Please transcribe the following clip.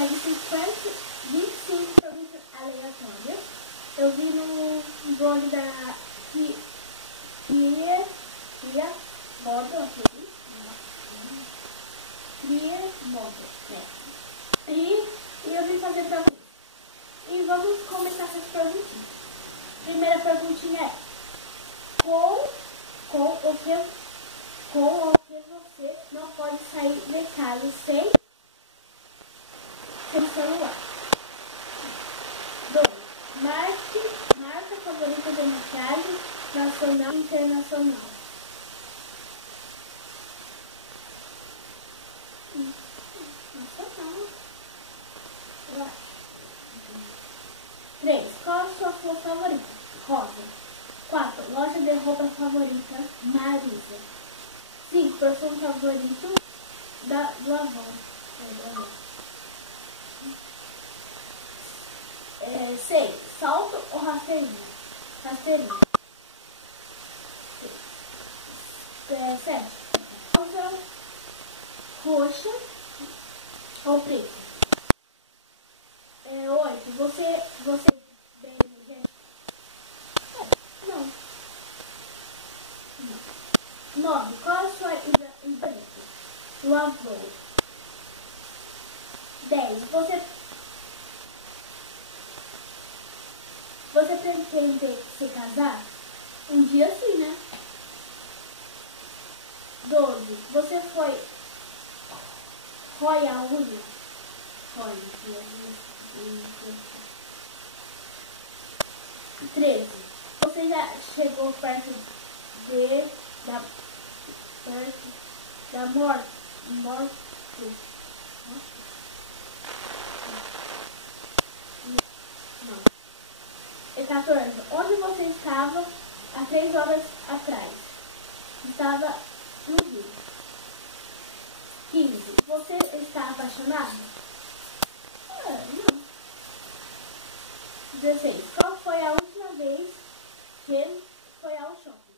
pegue 25 perguntas aleatórias. Eu vi no blog da Cria Modo, Cria Modo, né? E eu vim fazer pra vocês. E vamos começar com as perguntinhas. Primeira perguntinha é: com o que você não pode sair de casa sem celular? 2. Marca favorita de maquiagem, nacional e internacional. Nacional. 3. Qual a sua flor favorita? Rosa. 4. Loja de roupa favorita, Marisa. 5. Perfume favorito do Avon. 6. Salto ou rasteirinho? Rasteirinho. 7. Calça roxa ou preta? 8. Você bem energético? Não. 9. Qual a sua empresa? O avô. 10. Você pretende se casar? Um dia sim, né? 12. Você foi roia a unha? Roia. 13. Você já chegou perto da morte? Não. 14. Onde você estava há 3 horas atrás? Estava no Rio. 15. Você está apaixonado? Não. 16. Qual foi a última vez que foi ao shopping?